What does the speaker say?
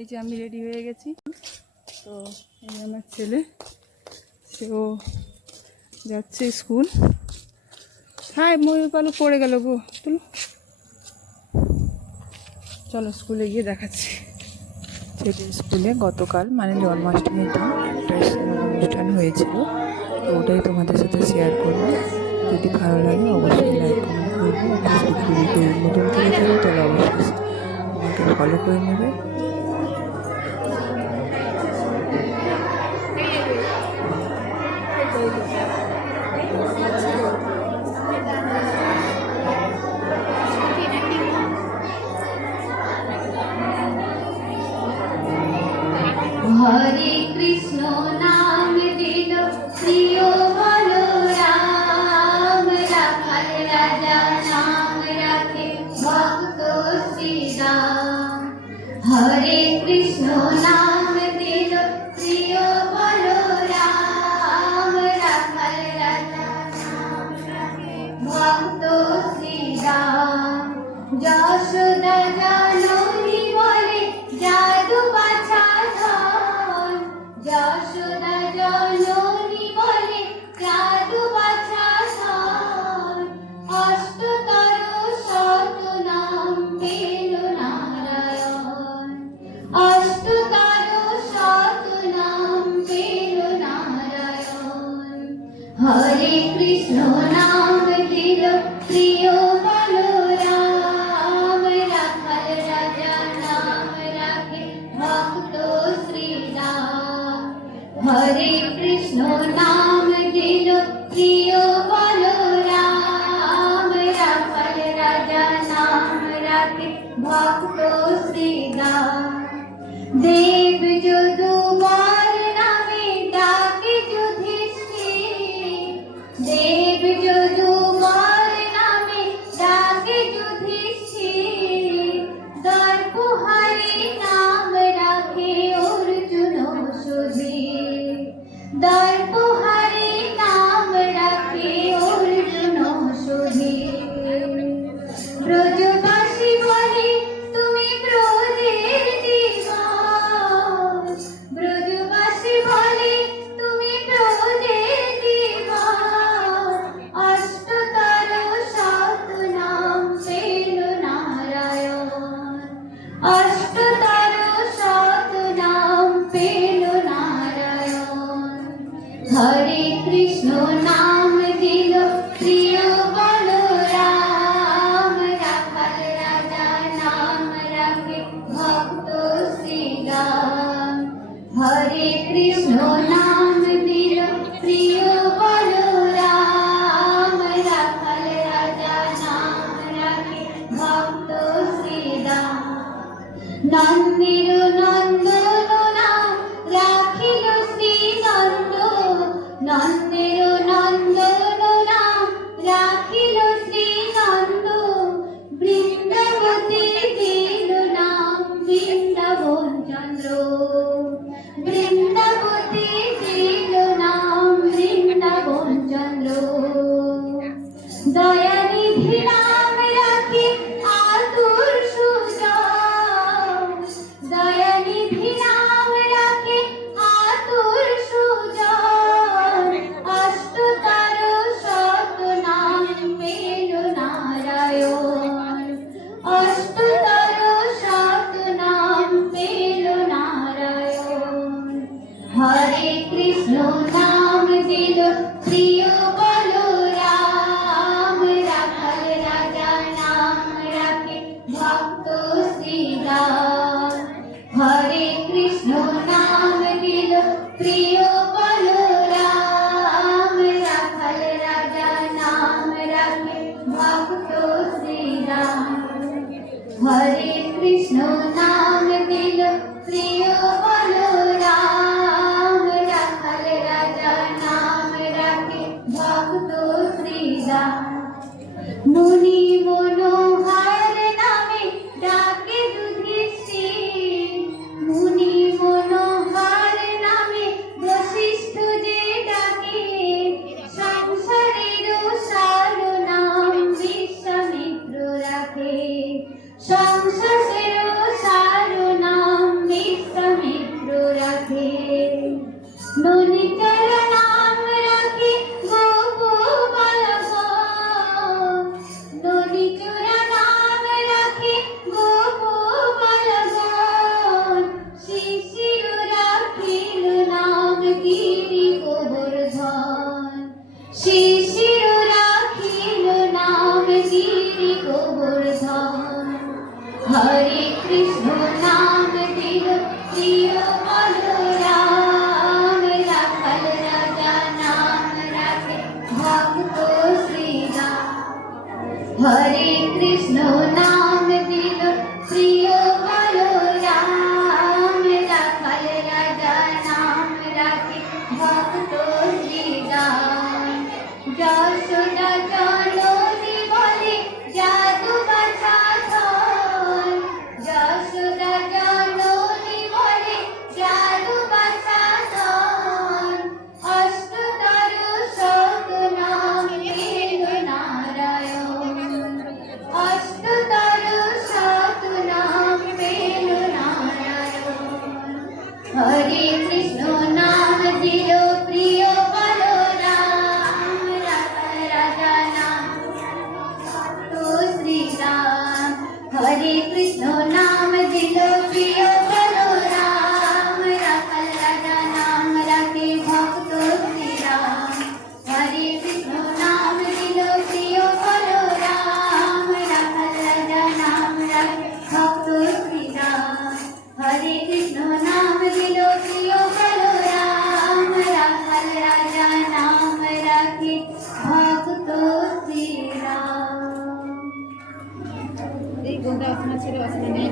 এই যে আমি রেডি হয়ে গেছি। তো এই আমার ছেলে সেও যাচ্ছে স্কুল হ্যাঁ ময়ূর পালক পড়ে গেল গো, তুলো। চলো স্কুলে গিয়ে দেখাচ্ছি। ছেলের স্কুলে গতকাল মানে জন্মাষ্টমীর দিন, একটা অনুষ্ঠান হয়েছিল। তো ওটাই তোমাদের সাথে শেয়ার করব। যদি ভালো লাগে, অবশ্যই লাইক করব নতুন করে তাহলে অবশ্যই আমাকে ফলো করে নেবে। 要说。ভক্ত শ্রীদা দেব যদু কৃষ্ণ নাম দিল প্রিয় হরে কৃষ্ণ নাম দিল প্রিয় বলরাম রাখাল রাজা নাম রাখে ভক্ত कृष्ण नाम दिल प्रिय बलो राम राखल राजा শিশির রাখিল নাম গিরি গোবর্ধন। হরে কৃষ্ণ নাম দিল প্রিয় বল 对我